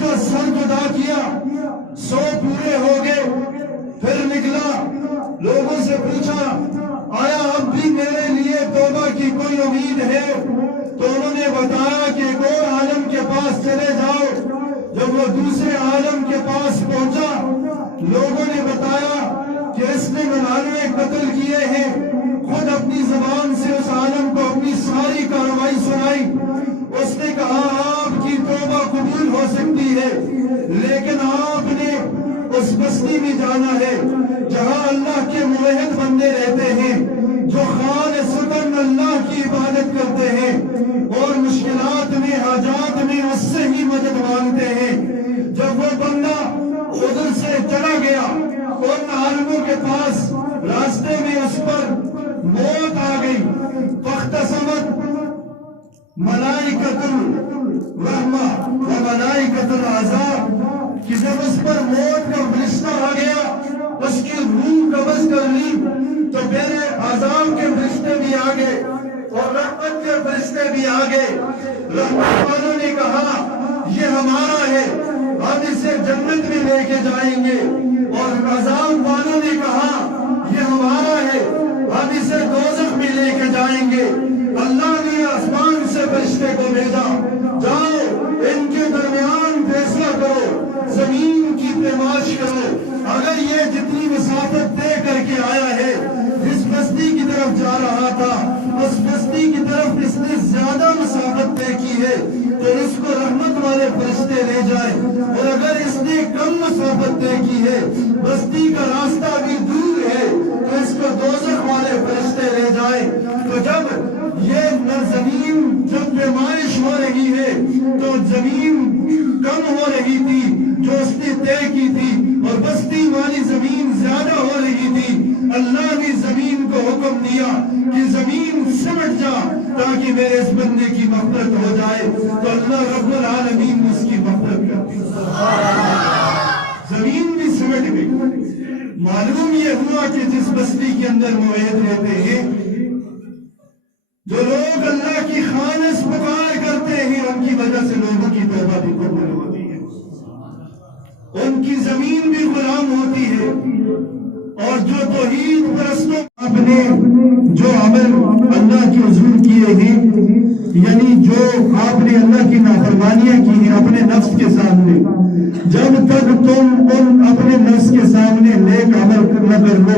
کا سر جدا کیا، 100 پورے ہو گئے، پھر نکلا، لوگوں سے پوچھا آیا اب بھی میرے لیے توبہ کی کوئی امید ہے؟ تو انہوں نے بتایا کہ ایک اور عالم کے پاس چلے جاؤ۔ جب وہ دوسرے عالم کے پاس پہنچا، لوگوں نے بتایا کہ اس نے 99 قتل کیے ہیں۔ خود اپنی زبان سے اس عالم کو اپنی ساری کارروائی سنائی۔ اس نے کہا آپ کی توبہ قبول ہو سکتی ہے، لیکن آپ نے اس بستی میں جانا ہے جہاں اللہ کے موحد بندے رہتے ہیں، جو خالصتاً اللہ کی عبادت کرتے ہیں اور مشکلات میں حاجات میں اس سے ہی مدد مانگتے ہیں۔ جب وہ بندہ ادھر سے چلا گیا، ان عالموں کے پاس راستے میں اس پر موت آ گئی۔ فاختصمت ملائکۃ الرحمہ و ملائکۃ العذاب، کہ جب اس پر موت کا فرشتہ آ گیا، اس کی روح قبض کر لی، تو پھر عذاب کے فرشتے بھی آ گئے اور رحمت کے فرشتے بھی آ گئے۔ رحمت والوں نے کہا یہ ہمارا ہے، ہم اسے جنت میں لے کے جائیں گے، اور عذاب والوں نے کہا یہ ہمارا ہے، ہم اسے دوزخ میں لے کے جائیں گے۔ اللہ نے آسمان سے فرشتے کو بھیجا، جاؤ ان کے درمیان فیصلہ کرو، زمین کی پیمائش کرو، اگر یہ جتنی مسافت طے کر کے آیا ہے، جس بستی کی طرف جا رہا تھا اس بستی کی طرف اس نے زیادہ مسافت طے کی ہے تو اس کو رحمت والے فرشتے لے جائیں، اور اگر اس نے کم مسافت طے کی ہے، بستی کا راستہ بھی دور ہے، تو اس کو دوزخ والے فرشتے لے جائیں۔ تو جب یہ زمین جب پیمائش ہو رہی ہے تو زمین کم ہو رہی تھی جو اس نے طے کی تھی، اور بستی والی زمین زیادہ ہو رہی تھی، اللہ نے زمین کو حکم دیا کہ زمین سمٹ جا تاکہ میرے اس بندے کی مغفرت ہو جائے، تو اللہ رب العالمین نے اس کی مغفرت کر دی، زمین بھی سمٹ گئی۔ معلوم یہ ہوا کہ جس بستی کے اندر موحد رہتے ہیں، جو لوگ اللہ کی خالص پکار کرتے ہیں، ان کی وجہ سے لوگوں کی توبہ بھی قبول ہوتی ہے، ان کی زمین بھی غلام ہوتی ہے، اور جو توحید پرستوں آپ نے جو عمل اللہ کے حضور کیے ہیں، یعنی جو آپ نے اللہ کی نافرمانیاں کی ہیں اپنے نفس کے سامنے، جب تک تم ان اپنے نفس کے سامنے نیک عمل نہ کر لو